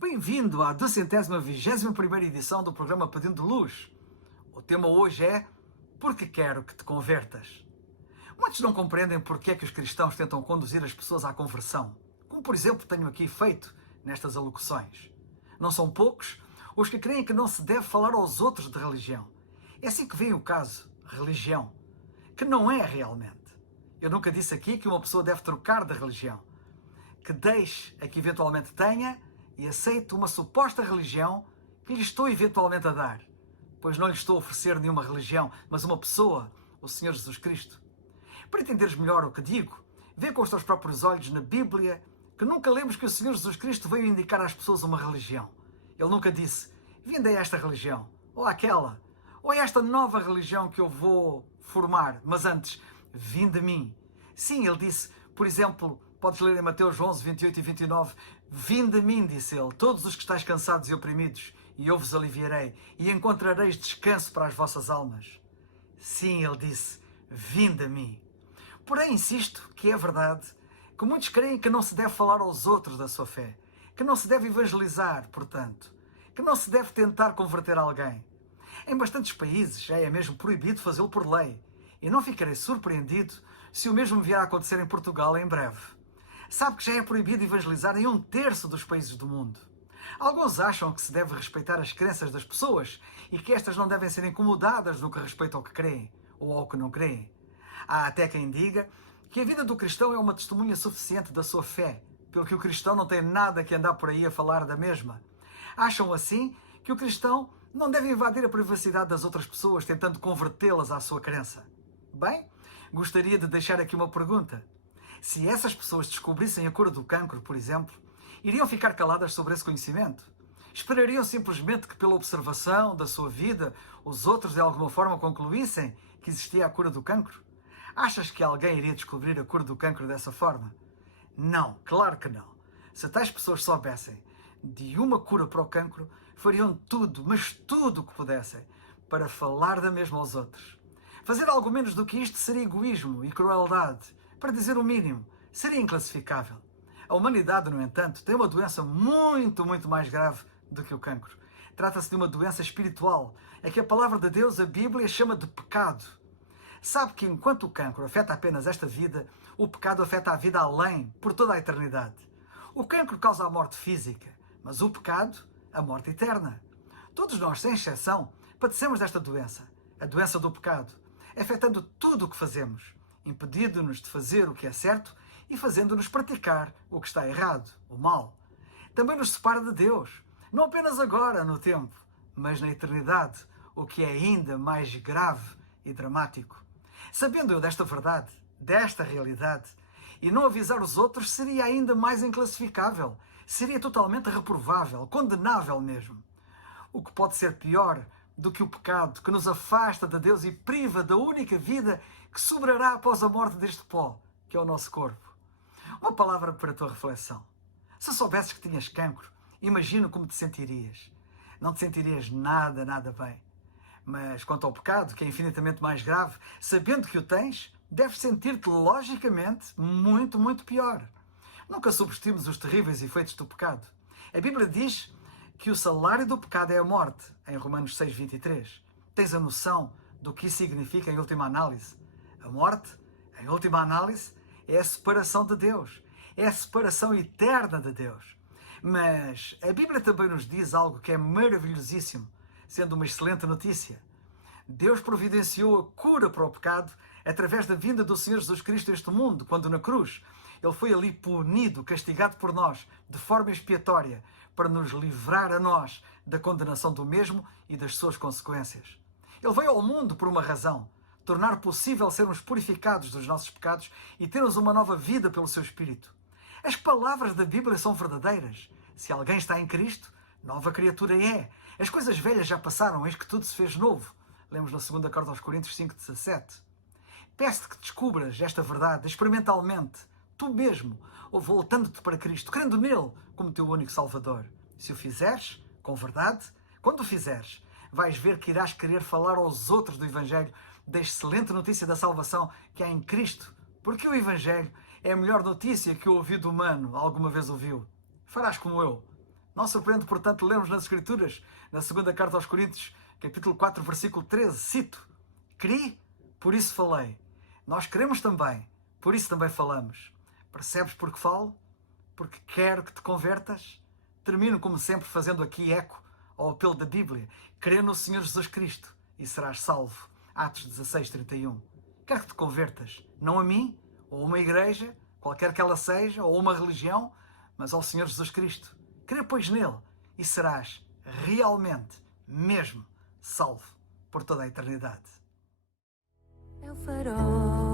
Bem-vindo à 221ª edição do programa Pedindo Luz. O tema hoje é Porque quero que te convertas. Muitos não compreendem porque é que os cristãos tentam conduzir as pessoas à conversão, como por exemplo tenho aqui feito nestas alocuções. Não são poucos os que creem que não se deve falar aos outros de religião. É assim que vem o caso, religião, que não é realmente. Eu nunca disse aqui que uma pessoa deve trocar de religião, que deixe a que eventualmente tenha e aceite uma suposta religião que lhe estou eventualmente a dar, pois não lhe estou a oferecer nenhuma religião, mas uma pessoa, o Senhor Jesus Cristo. Para entenderes melhor o que digo, vê com os teus próprios olhos na Bíblia que nunca lemos que o Senhor Jesus Cristo veio indicar às pessoas uma religião. Ele nunca disse, vinde a esta religião, ou àquela, ou a esta nova religião que eu vou formar, mas antes, vinde a mim. Sim, ele disse, por exemplo, podes ler em Mateus 11, 28 e 29, vinde a mim, disse ele, todos os que estáis cansados e oprimidos, e eu vos aliviarei, e encontrareis descanso para as vossas almas. Sim, ele disse, vinde a mim. Porém, insisto que é verdade que muitos creem que não se deve falar aos outros da sua fé, que não se deve evangelizar, portanto, que não se deve tentar converter alguém. Em bastantes países já é mesmo proibido fazê-lo por lei, e não ficarei surpreendido se o mesmo vier a acontecer em Portugal em breve. Sabe que já é proibido evangelizar em 1/3 dos países do mundo. Alguns acham que se deve respeitar as crenças das pessoas e que estas não devem ser incomodadas no que respeita ao que creem ou ao que não creem. Há até quem diga que a vida do cristão é uma testemunha suficiente da sua fé, pelo que o cristão não tem nada que andar por aí a falar da mesma. Acham assim que o cristão não deve invadir a privacidade das outras pessoas tentando convertê-las à sua crença. Bem, gostaria de deixar aqui uma pergunta. Se essas pessoas descobrissem a cura do cancro, por exemplo, iriam ficar caladas sobre esse conhecimento? Esperariam simplesmente que pela observação da sua vida os outros de alguma forma concluíssem que existia a cura do cancro? Achas que alguém iria descobrir a cura do cancro dessa forma? Não, claro que não. Se tais pessoas soubessem de uma cura para o cancro, fariam tudo, mas tudo o que pudessem, para falar da mesma aos outros. Fazer algo menos do que isto seria egoísmo e crueldade. Para dizer o mínimo, seria inclassificável. A humanidade, no entanto, tem uma doença muito mais grave do que o cancro. Trata-se de uma doença espiritual, é que a palavra de Deus, a Bíblia, chama de pecado. Sabe que enquanto o cancro afeta apenas esta vida, o pecado afeta a vida além, por toda a eternidade. O cancro causa a morte física, mas o pecado, a morte eterna. Todos nós, sem exceção, padecemos desta doença, a doença do pecado, afetando tudo o que fazemos, impedindo-nos de fazer o que é certo e fazendo-nos praticar o que está errado, o mal. Também nos separa de Deus, não apenas agora, no tempo, mas na eternidade, o que é ainda mais grave e dramático. Sabendo eu desta verdade, desta realidade, e não avisar os outros seria ainda mais inclassificável, seria totalmente reprovável, condenável mesmo. O que pode ser pior do que o pecado que nos afasta de Deus e priva da única vida que sobrará após a morte deste pó, que é o nosso corpo. Uma palavra para a tua reflexão. Se soubesses que tinhas cancro, imagino como te sentirias. Não te sentirias nada bem. Mas quanto ao pecado, que é infinitamente mais grave, sabendo que o tens, deves sentir-te logicamente muito pior. Nunca subestimes os terríveis efeitos do pecado. A Bíblia diz que o salário do pecado é a morte, em Romanos 6:23. Tens a noção do que isso significa em última análise? A morte, em última análise, é a separação de Deus. É a separação eterna de Deus. Mas a Bíblia também nos diz algo que é maravilhosíssimo, sendo uma excelente notícia. Deus providenciou a cura para o pecado através da vinda do Senhor Jesus Cristo a este mundo, quando na cruz Ele foi ali punido, castigado por nós, de forma expiatória, para nos livrar a nós da condenação do mesmo e das suas consequências. Ele veio ao mundo por uma razão, tornar possível sermos purificados dos nossos pecados e termos uma nova vida pelo seu Espírito. As palavras da Bíblia são verdadeiras. Se alguém está em Cristo, nova criatura é. As coisas velhas já passaram, eis que tudo se fez novo. Lemos na 2ª carta aos Coríntios 5:17. Peço-te que descubras esta verdade experimentalmente, tu mesmo, ou voltando-te para Cristo, crendo nele como teu único Salvador. Se o fizeres, com verdade, quando o fizeres, vais ver que irás querer falar aos outros do Evangelho, da excelente notícia da salvação que há em Cristo, porque o Evangelho é a melhor notícia que o ouvido humano alguma vez ouviu. Farás como eu. Não surpreende, portanto, lermos nas Escrituras, na segunda carta aos Coríntios, capítulo 4, versículo 13, cito: Cri, por isso falei. Nós queremos também, por isso também falamos. Percebes por que falo? Porque quero que te convertas. Termino, como sempre, fazendo aqui eco ao apelo da Bíblia. Crê no Senhor Jesus Cristo e serás salvo. Atos 16, 31. Quero que te convertas, não a mim, ou a uma igreja, qualquer que ela seja, ou uma religião, mas ao Senhor Jesus Cristo. Crê, pois, nele e serás realmente, mesmo, salvo por toda a eternidade. É o farol.